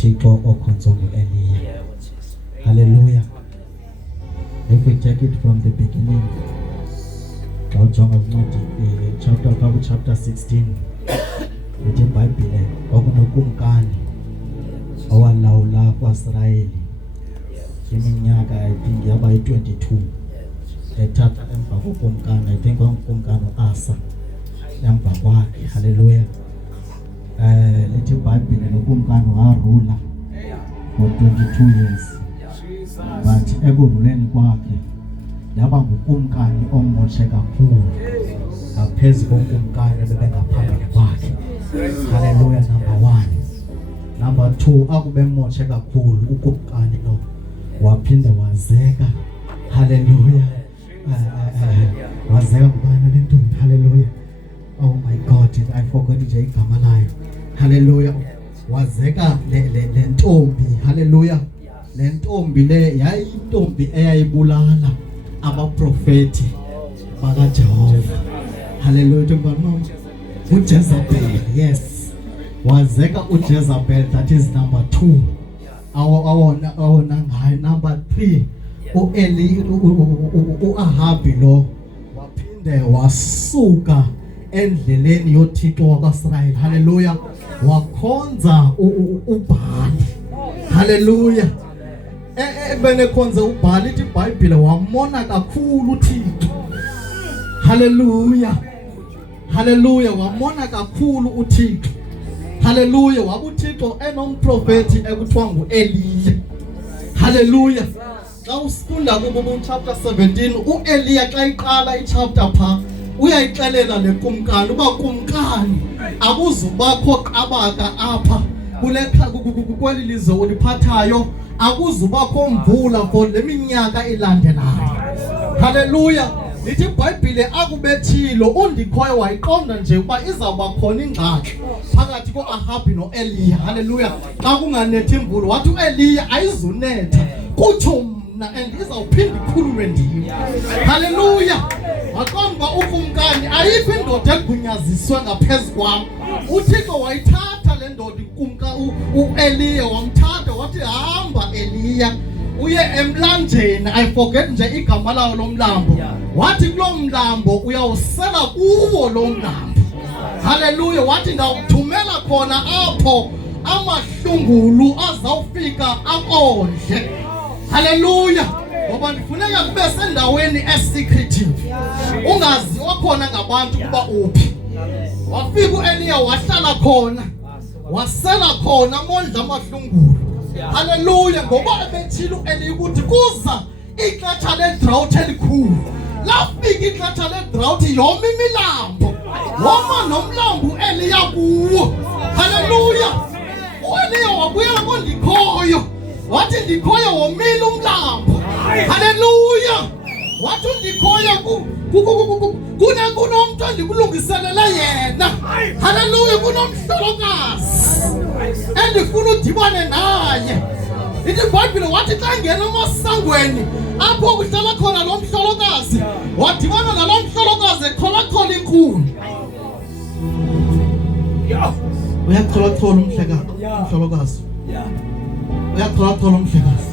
uThixo okhonza ngo-Eliya. Hallelujah. If we take it from the beginning, chapter 16, uthi iBhayibhile kwakunokumkani owalawula kwaSirayeli iminyaka I think yaba yi-22 ethatha emva kokumkani, I think kwakumkani uAsa emva kwakhe. Hallelujah. Lithi iBhayibhile nokumkani warula for 22 years, but ekuruleni kwakhe yaba ngukumkani omoshe kakhulu ngaphezu kokumkani ebebengaphambili kwakhe. Hallelujah. Number 1. Number 2, akube moshe kakhulu ukumkani lo waphinde wazeka. Hallelujah. Wazeka kubani le ntombi. Hallelujah. Oh my God, I forgot nje igama layo. Hallelujah. Wazeka le ntombi. Hallelujah. Le ntombi le yayintombi eyayibulala abaprofeti bakaJehova. Hallelujah. Ntombi uJezebel. Yes. Wazeka uJezebel, that is number 2. Awona ngayo. Number 3, uAhabi lo waphinde wasuka endleleni yoThixo wakwaSirayeli. Hallelujah. Wakhonza uBhali. Hallelujah. Benekhonza uBhali, ithi iBhayibhile wamona kakhulu uThixo. Hallelujah. Hallelujah. Wamona kakhulu uThixo. Hallelujah. WabuThixo enomprofeti ekuthiwa nguEliya. Hallelujah. Xa usifunda kubo chapter 17, uEliya xa iqala ichapter pha uyayixelela lekumkani uba kumkani akuzubakho qabaka apha kweli lizwe uliphathayo, akuzubakho mvula for le minyaka ilandelayo. Hallelujah. Lithi iBhayibhile akubethilo undikhoyo wayiqonda nje uba izawuba khona ingxaki phakathi koAhabi noEliya. Hallelujah. Xa kunganethi imvula wathi uEliya ayizunetha kutsho mna and izawuphinda ikhululwe ndim. Hallelujah. Waqonda ukumkani ayikho indoda egunyaziswe ngaphezu kwam. uThixo wayithatha le ndoda uEliya wamthatha wathi hamba Eliya uye emlanjeni. I forget nje igama lawo lomlambo. Wathi kulo mlambo uyawusela kuwo lo mlambo. Hallelujah. Wathi ndawuthumela khona apho amahlungulu azawufika akondle. Hallelujah. Ngoba ndifuneka kube sendaweni esecretive, ungaziwa khona ngabantu kuba uphi. Wafika uEliya wahlala khona, wasela khona amondla amahlungulu. Hallelujah. Ngoba ebethile uEliya ukuthi kuza ixesha le-drought elikhulu. Lafika ixesha le-drought yoma imilambo, woma nomlambo uEliya kuwo. Hallelujah. uEliya wabuyela kondikhoyo wathi ndikhoyo womile umlambo. Hallelujah. Wathi ndikhoyo kunomntu endikulungiselela yena. Hallelujah. Kunomhlolokazi endifuna udibane naye. Ithi iBhayibhile wathi xa ngena emasangweni apho kuhlala khona lo mhlolokazi, wadibana nalo mhlolokazi echolachola inkuni. Uyacholachola umhlolokazi. Uyacholachola umhlolokazi.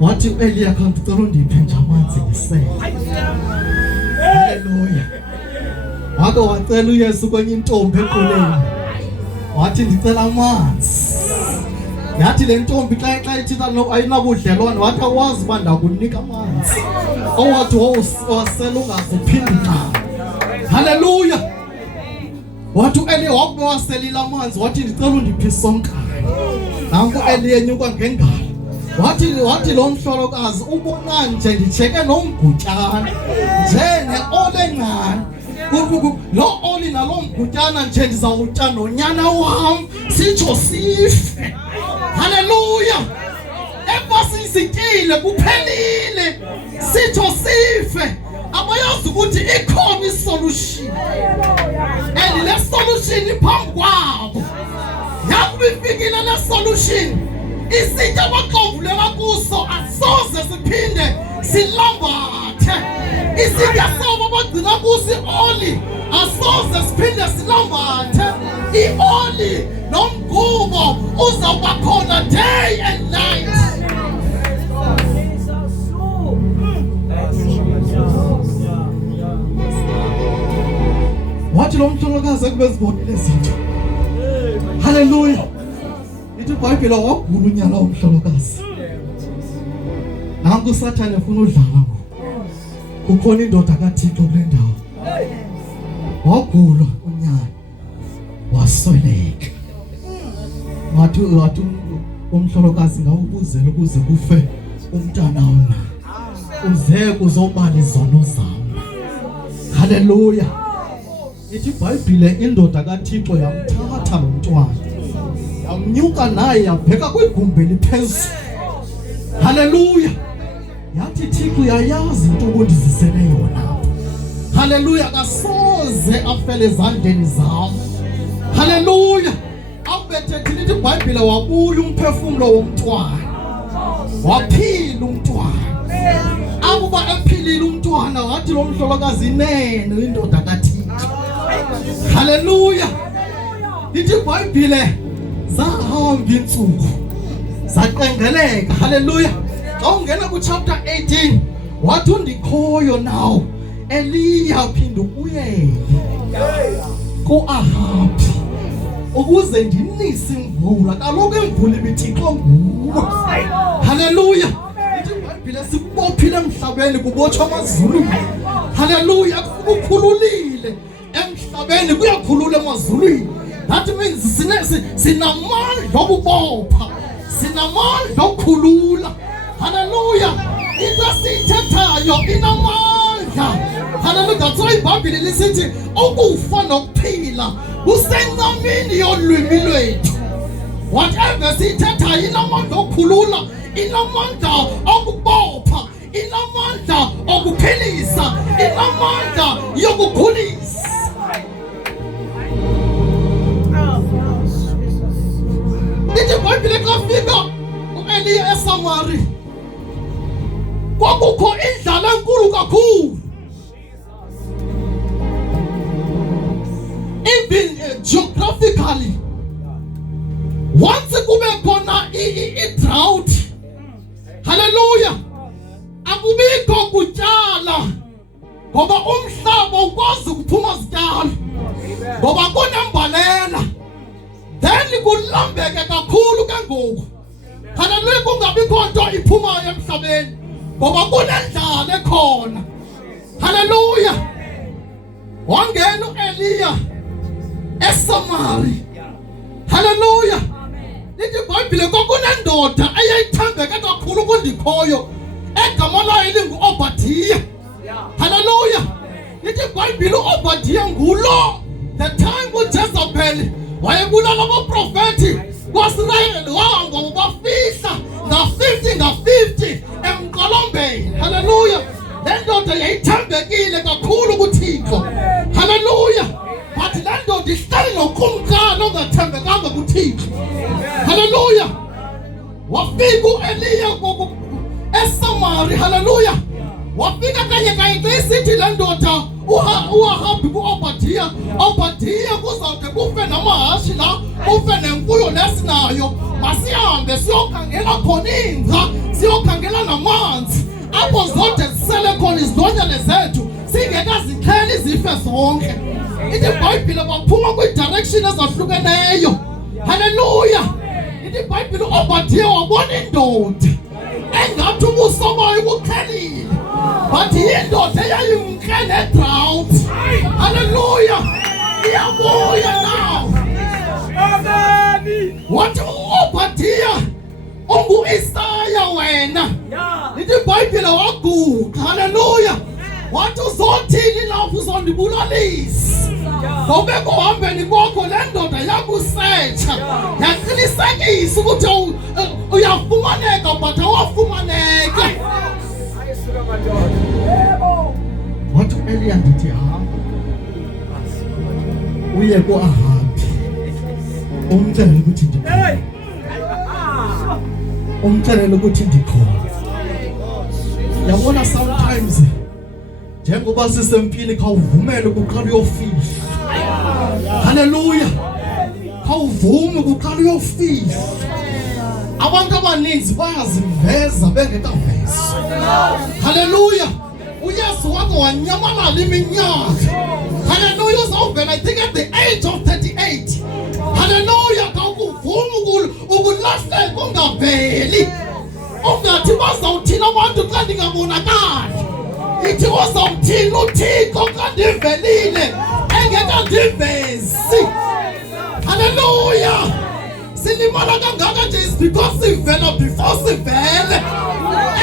Wathi uEliya kanti ucela undiphe nje amanzi ngisele. Hallelujah. Wake wacela uYesu kwenye intombi eqoleni. Wathi ndicela amanzi. Yathi le ntombi xa ithetha ayinabudlelwane wathi akwazi uba ndakunika amanzi. Owathi wasela ungazuphindi nqa. Hallelujah. Wathi uEliya wakuba waselile amanzi wathi ndicela undiphe isonkane. Nanku uEliya enyuka ngengalo. Wathi lo mhlolokazi ubona nje ndicheke nomgutyana njene olencane. Lo oli nalo mgutyana nje ndizawutya nonyana wam sitsho sife. Hallelujah. Ebasizitile kuphelile sitsho sife. Abayazi ukuthi ikhona isolution. And le solution iphambi kwabo. Yakubifikile le solution. Isitya abaqovulela kuso asoze siphinde silambathe. Isitya sabo abagcina kuso oli asoze siphinde silambathe ioli nomgubo uzawuba khona day and night. Wathi lo mhlolokazi ekube zibonile izinto. Hallelujah. Ithi iBhayibheli wagula unyala womhlolokazi. Nangu uSathane ufuna udlala ngo. Kukhona indoda kaThixo kule ndawo. Wagula unyala. Wasweleka. Wathi umhlolokazi ngawubuzela ukuze kufe umntana wona. Uze kuzobala izono zami. Hallelujah. Ithi iBhayibheli indoda kaThixo yamthatha lo mntwana. Yamnyuka naye yabheka kwigumbi eliphezulu. Hallelujah. Yathi Thixo yayazi into obundizisele yona. Hallelujah. Kasoze afele ezandleni zami. Hallelujah. Abethe thina ithi iBhayibheli wabuya umphefumulo womntwana. Waphila umntwana. Akuba ephilile umntwana wathi lo mhlolokazi inene indoda kaThixo. Hallelujah. Ithi iBhayibheli zahamba insuku zaqengeleka. Hallelujah. Xa ungena ku chapter 18 wathi undikhoyo now Eliya phinde uye ku-Ahabi ukuze ndinise imvula. Kaloku imvula ibithixo nguwe. Hallelujah. Ithi iBhayibheli sikubophile emhlabeni kubotshwa amazulu. Hallelujah. Kukhululile emhlabeni kuyakhulula emazulwini. That means sinamandla okubopha, sinamandla okukhulula. Hallelujah. Into siyithethayo inamandla. Hallelujah. That's why iBhayibheli lisithi ukufa nokuphila kusencamini yolwimi lwethu. Whatever siyithethayo inamandla okukhulula, inamandla okubopha, inamandla okuphilisa, inamandla yokukhulisa. Ithi iBhayibheli kafika uEliya eSamari kwakukho indlala enkulu kakhulu. Even geographically once kube khona i-drought, hallelujah, akubikho kutyala ngoba umhlaba ukwazi ukuphuma zityalo ngoba kunembalela. Then kulambeke kakhulu ke ngoku. Hallelujah. Kungabikho nto iphumayo emhlabeni ngoba kunendlala ekhona. Hallelujah. Wangena uEliya eSamari. Hallelujah. Ithi iBhayibheli kwakunendoda eyayithembeke kakhulu kundikhoyo egama layo lingu-Obadiya. Hallelujah. Ithi iBhayibheli uObadiya ngulo the time uJezebeli wayebulala abaprofethi kwasirayeli wahamba ubafihla nga-50 emqolombeni. Hallelujah. Le ndoda yayithembekile kakhulu kuThixo. Hallelujah. But le ndoda ihleli nokumkani ongathembekanga kuThixo. Hallelujah. Wafika uEliya eSamari. Hallelujah. Wafika kanye isithi le ndoda uHabi ku-Obadiya. Obadiya kuzawude kufe namahashi la, kufe nemfuyo lesinayo. Masihambe siyokhangela khona ingca, siyokhangela namanzi apho zode zisele khona izilwanyane zethu singekazixheli zife zonke. Ithi iBhayibheli baphuma kwidirection ezahlukeneyo. Hallelujah. Ithi iBhayibheli uObadiya wabona indoda engathi ubuso bayo bukhelile, but yindoda eyayimke ne-drought. Hallelujah. Iyabuya now. Wathi uObadiya ungu-Isaya wena. Ithi iBhayibheli waguqa. Hallelujah. Wathi uzothini lapho uzondibulalisa? Ngoba ekuhambeni kwakho le ndoda yakusetsha yaqinisekisa ukuthi uyafumaneka but awafumaneka. Wathi uEliya ndithi hamba uye ku-Ahabi umxelele ukuthi ndikhona. Umxelele ukuthi ndikhona. Yabona sometimes njengoba sisempini khawuvumele ukuqala uyofihla. Haleluya. Khawuvume ukuqala uyofihla. Abantu abaninzi bayaziveza bengekavezwa. Haleluya. uYesu wako wanyamalala iminyaka. Haleluya. Uzawuvela I think at the age of 38. Haleluya. Khawuvuma ukulahleka ungaveli. Ungathi bazawuthina abantu xa ndingabonakali. Ithi uzawuthina uThixo xa ndivelile engekandivezi. Haleluya. Silimala kangaka nje is because sivela before sivele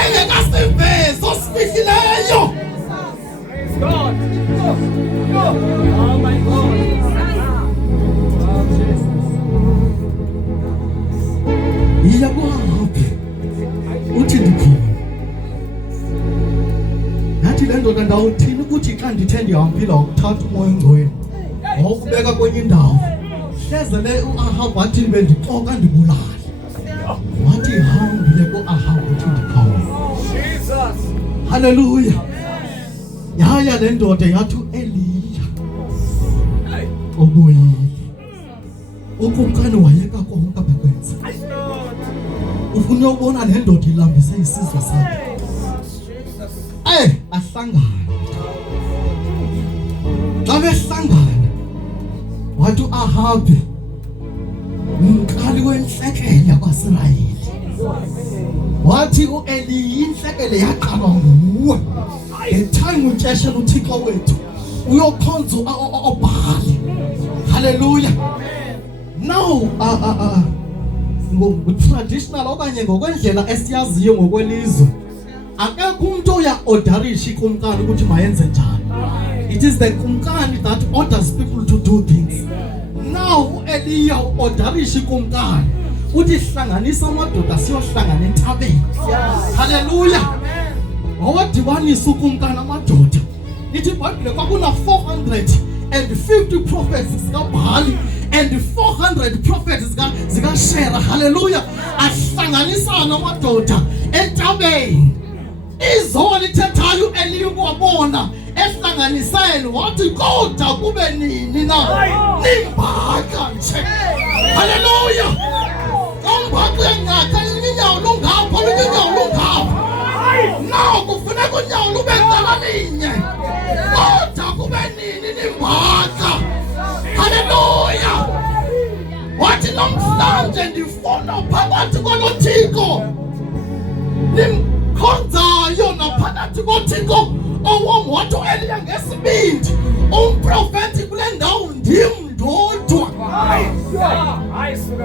engekasivezi osifihlileyo. God. Oh my God. Iyabaphi uthi ndikhona nathi le ndoda ndawuthini ukuthi xa ndithe ndihambile wakuthatha umoya ongcwele wawukubeka kwenye indawo hlezele uAhab wathi bendixoka ndibulale wathi hambile kuAhab uthi ndikhona. Jesus. Haleluya. Yaya le ndoda yathi uEliya obuyile ukumkani wayeka konke bekwenza ufuna ukubona le ndoda ilambise isizwe sakhe. Ahlangana xa behlangana wathi uAhab umqali wenhlekele yabaSirayeli wathi uEliya inhlekele yaqalwa nguwe ngetime utsheshela uThixo wethu uyokhonza uBhali. Haleluya. Now traditional okanye ngokwendlela esiyaziyo ngokwelizwe akekho umuntu oya-orderisha ikumkani ukuthi mayenze njani. It is the kumkani that orders people to do things. Now uEliya orderisha ikumkani uthi hlanganisa amadoda siyohlangana entabeni. Haleluya. Wawadibanisa ukumkani amadoda. Ithi iBhayibhile kwakuna 450 prophets zikaBhali and 400 prophets zikaShera. Haleluya. Ahlanganisana amadoda entabeni. Izolo ithethayo uEliya ukuwabona ehlanganisene wathi kodwa kube nini na nimbaka nje. Haleluya. Kombaka ngaka inyawo lungapha linyawo lungapha. Naw kufuneka unyawo lube cala linye. Kodwa kube nini nimbaka. Haleluya. Wathi namhlanje ndifuna phakathi koThixo nimkhonzayo naphakathi koThixo owomwathi uEliya ngesibindi umprofeti kule ndawo ndim ndodwa.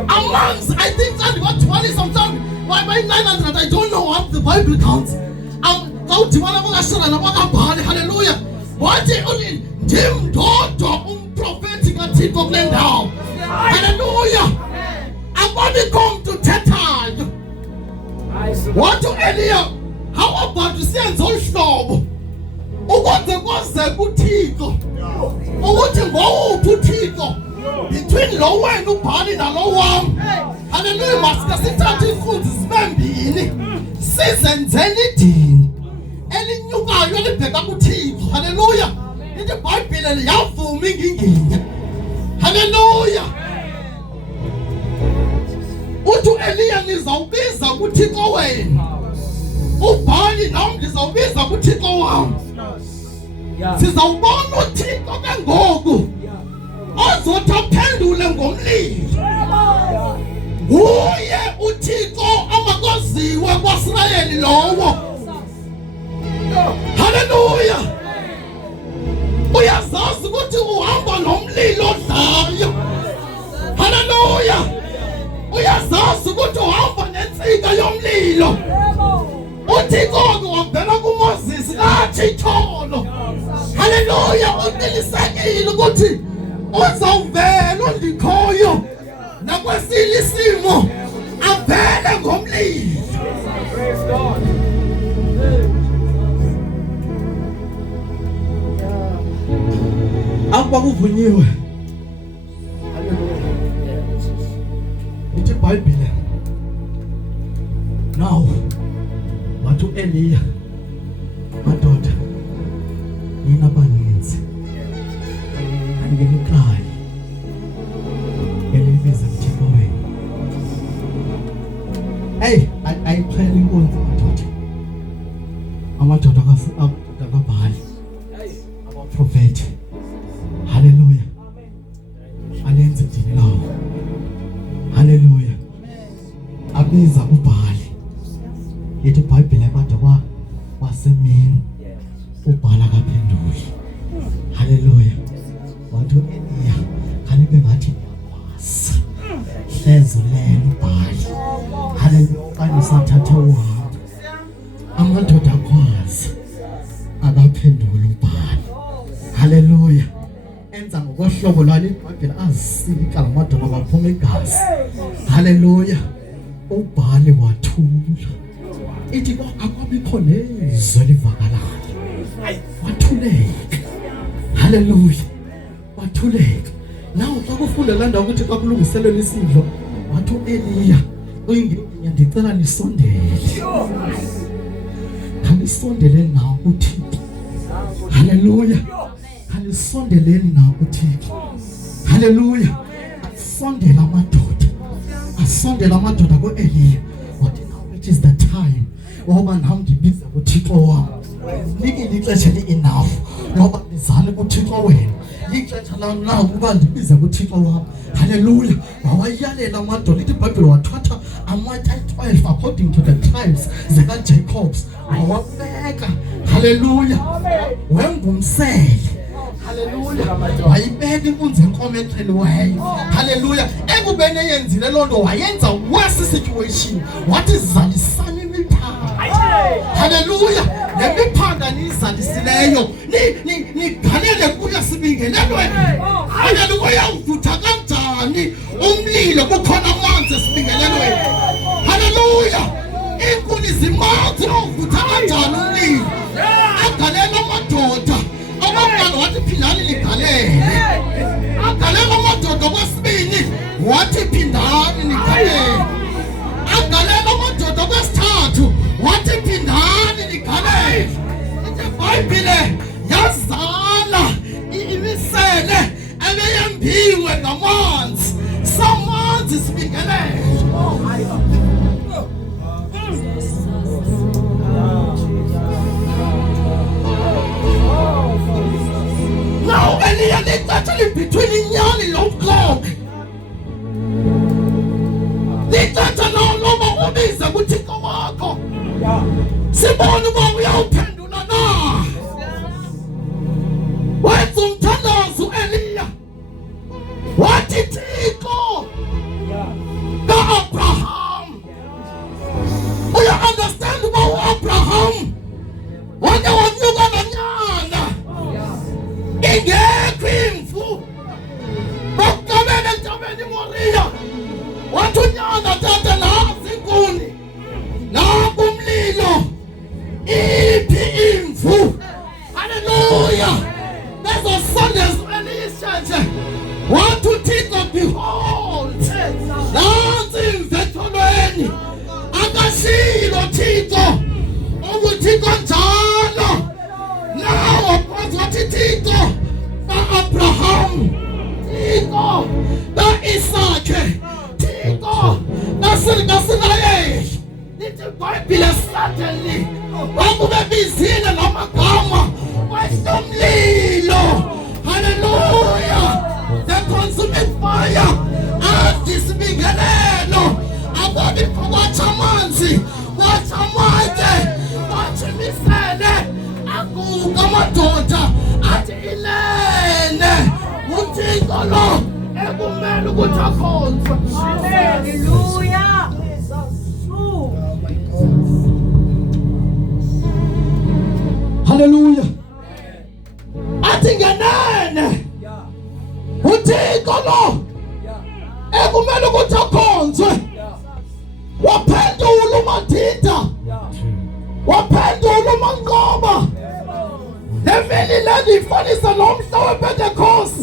Amongst I think that what 20 something by 900 I don't know what the Bible counts. Kawudibana bakaShera nabakaBhali. Haleluya. Wathi ndim ndodwa umprofeti kaThixo kule ndawo. Haleluya. Ababikho umuntu uthethayo. Wathi uEliya how about siyenze uhlobo ukuze kwaze kuThixo ukuthi ngowuphi uThixo between lo wena uBhali nalo wami. Haleluya. Masike sithathe inkunzi zibembini sizenzele idini elinyukayo elibheka kuThixo. Haleluya. Ithi iBhayibhile liyavuma inginginya. Haleluya. Uthi uEliya nizawubiza kuThixo wenu uBhali nami ngizawubiza kuThixo wami. Sizawubona uThixo ke ngoku ozothi aphendule ngomlilo. Uye uThixo amakwaziwe kwaSirayeli lowo. Haleluya. Uyazazi ukuthi uhamba nomlilo odlayo. Haleluya. Uyazazi ukuthi uhamba nensika yomlilo. uThixo wavela kuMoses lathi itholo. Haleluya. Uqinisekile ukuthi uzawuvela ondikhoyo nakwesile isimo avele ngomlilo. Praise God. Akubakuvunyiwe. Ithi iBhayibhile now wathi uEliya madoda nina baninzi angemuqali elibiza uThixo wena. Hey, ayiphela inkonzo amadoda kaBhali, abaprofeti. Hallelujah. Alenze dini lawo. Hallelujah. Abiza uBhali. Yethi iBhayibheli abantu wasemini uBhali akaphenduli. Hallelujah. Wathi Eliya khani bengathi ngiyakwazi. Hlezo lelo uBhali. Hallelujah. Kanti sathatha uhambo. Amadoda akwazi akaphendula uBhali. Hallelujah. Enza ngokohlobo lwalo iBhayibheli azisika lamadoda baphuma igazi. Hallelujah. uBhali wathula. Ithi akabikho nezwe livakalayo. Wathuleka. Hallelujah. Wathuleka. Nawe xa kufunda landa ukuthi xa kulungiselwe isidlo wathi Eliya ngiyandicela nisondele. Kanisondele nawe uThixo. Hallelujah. Kanisondeleni nawe uThixo. Hallelujah. Asondela amadoda. Asondela amadoda kuEliya. Wathi now it is the time. Ngoba nami ngibiza uThixo wami. Liki ixesha li-enough. Ngoba nizane kuThixo wena. Ixesha lami nawo ukuba ndibize kuThixo wami. Hallelujah. Wawayalela amadoda. Ithi iBhayibheli wathatha amatshe 12 according to the tribes zikaJacobs. Wawabeka. Hallelujah. Wengumsele. Hallelujah. Wayibeka inkunzi yenkomo exheliweyo. Hallelujah. Ekubeni eyenzile loo nto wayenza worse situation. Wathi zalisana imiphanga. Hallelujah. Lemiphanga nizalisileyo nigalele kuya sibingelelweni. Hallelujah. Uvutha kanjani umlilo kukhona amanzi esibingelelweni. Hallelujah. Inkuni zimanzi uvutha kanjani umlilo. Agalela amadoda. Abantwana wathi phindani ligalele. Agalela amadoda kwesibini wathi phindani ligalele. Agalela amadoda kwesithathu wathi phindani ligalele. iBhayibheli yazala imisele ebeyembiwe ngamanzi. Samanzi sibingelele. Now Eliya is actually between inyani lomqondo. Lithatha nawo noma ubiza kuThixo wakho. Sibone uba uyawuphendula na. Wenza umthandazo Eliya. Wathi Thixo ka-Abraham. You understand about Abraham? Wake wanyuka nonyana. Ingekho imfu. Bakugabele entabeni Moriya. Wathi unyana tata nasi inkuni. Naku umlilo. Iphi imfu. Hallelujah. Lezo Sundays Eliya. Wathi uThixo behold. Nansi imvetholweni. Akashilo Thixo. UThixo njalo. Now wathi Thixo ka-Abraham. Thixo ka-Isake. Thixo kaSirayeli. Lithi iBhayibheli suddenly wakube bizile namagama wesomlilo. Hallelujah. The consuming fire. Adisibingelelo. Akubikho kwatsha amanzi. Kwatsha amatshe. Kwatsha imisele. Akuka amadoda. Athi ilene. uThixo lo ekumele ukuthi akhonzwe. Hallelujah. Hallelujah. Athi ngenene. uThixo lo ekumele ukuthi akhonzwe. Waphendula uMadida. Waphendula uManqoba. Leveli lelifanisa nomhla wePentecost.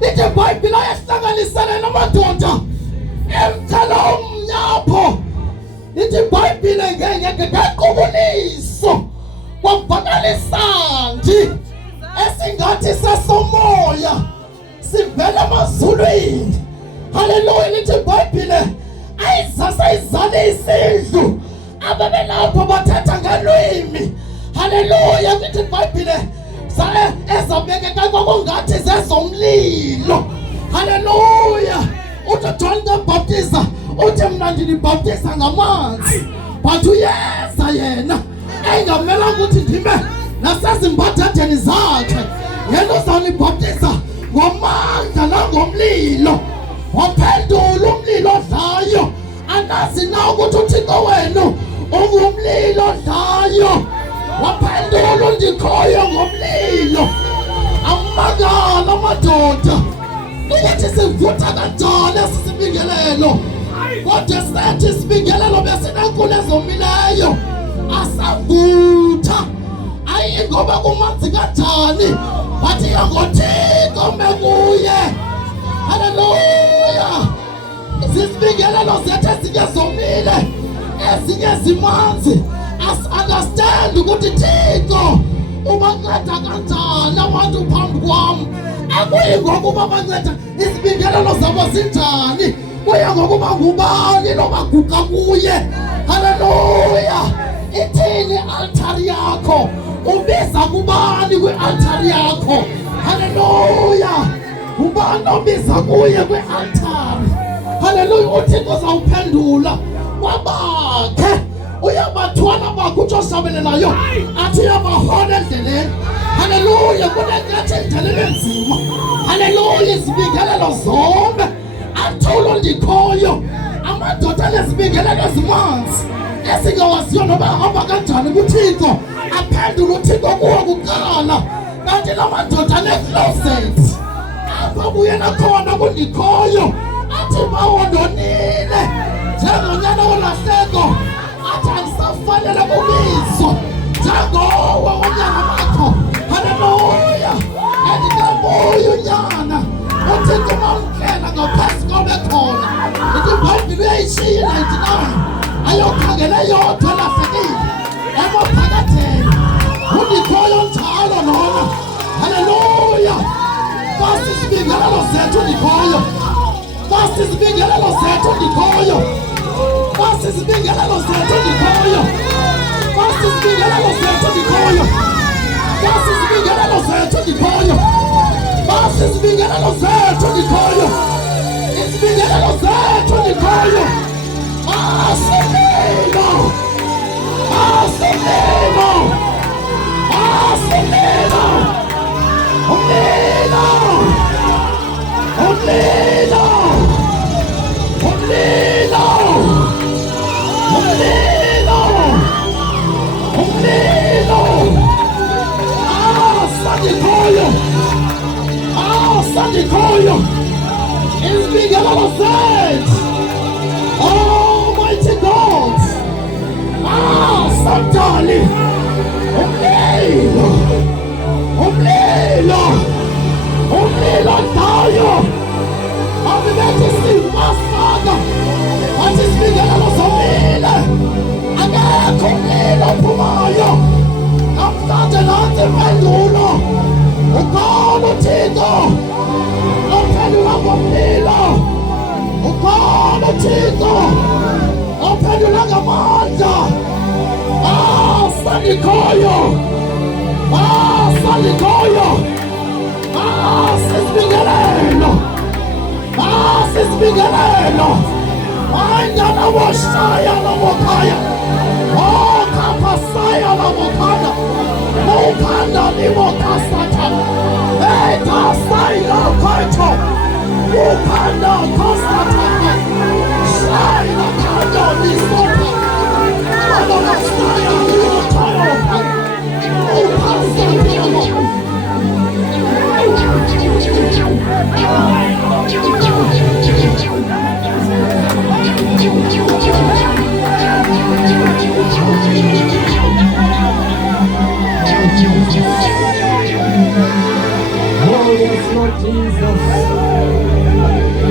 Lithi iBhayibheli ayahlanganisana namadoda emthala omnyapho. Lithi iBhayibheli ngequbuliso kwavakala isandi singathi sesomoya sivela emazulwini. Haleluya. Lithi iBhayibhile ayizasayizale isidlu ababelapho bathetha ngelwimi. Haleluya. Lithi iBhayibhile ezabekeka kwakungathi zezomlilo. Haleluya. Uthi John the Baptist uthi mina ndinibhaptiza ngamanzi, but uyeza yena engamela ukuthi ndime nasezimbathetheni zakhe. Yena uzanibhaptiza ngomandla nangomlilo. Waphendula umlilo odlayo. Anazi na ukuthi uThixo wenu ungumlilo odlayo. Waphendula undikhoyo ngomlilo. Amagala madoda ukuthi sivutha kanjani esisibingelelo. Kodwa sethi isibingelelo besinenkulu ezomileyo asavutha. Ayi ngoba kumanzi kanjani, bathi yangoThixo mekuye. Haleluya. Izibingelelo zethu ezinye zomile, ezinye zimanzi. As-understand ukuthi Thixo ubanceda kanjani abantu phambi kwam. Akuyi ngokuba banceda izibingelelo zabo zinjani, kuya ngokuba ngubani lobaguqa kuye. Haleluya. Ithini altari yakho? Ubiza kubani kwi-altari yakho? Haleluya. Ubani obiza kuye kwi-altari? Haleluya. uThixo uzawuphendula kwabakhe. Uyabathwala bakho utsho sabelelayo athi uyabahola endleleni. Haleluya. Kunenkathi endleleni enzima. Haleluya. Izibingelelo zombe athulo ndikhoyo. Amadoda anezibingelelo ezimanzi esingawaziyo noba ahamba kanjani kuThixo, aphendule uThixo kuwo kuqala. Kanti la madoda ne-closet apha kuyena khona kundikhoyo athi bawondonile njengonyana wolahleko. Athi andisafanele kubizo njengowe wonyana bakho. Haleluya. Andingabuyi unyana uThixo mamkela ngaphansi kobe khona. Ithi iBhayibhile uyayishiya 99 ayokhangela yodwa elahlekile emaphakatheni. Undikhoyo njalo lona. Haleluya. Fast izibingelelo zethu ndikhoyo. Fast izibingelelo zethu ndikhoyo. Fast izibingelelo zethu ndikhoyo. Fast izibingelelo zethu ndikhoyo. Fast izibingelelo zethu ndikhoyo. Fast izibingelelo zethu ndikhoyo. Izibingelelo zethu ndikhoyo. Asililo. Asililo. Asililo. Umlilo. Umlilo. Umlilo. Umlilo. Umlilo. Sandikhoyo. Sandikhoyo. Izibingelelo zethu. Almighty God. Santali. Umlilo. Umlilo. Umlilo dayo. Abibethi simasaka. Athi izibingelelo zomile. Akekho umlilo ophumayo. Namhlanje nansi impendulo. Ukhona uThixo ophendula ngomlilo. Ukhona uThixo ophendula ngamandla. Sandikhoyo. Sandikhoyo. Sisibingelelo. Sisibingelelo. Ayingana woshaya lamokhaya. Kapasaya lamokhaya. Ukhanda limokasa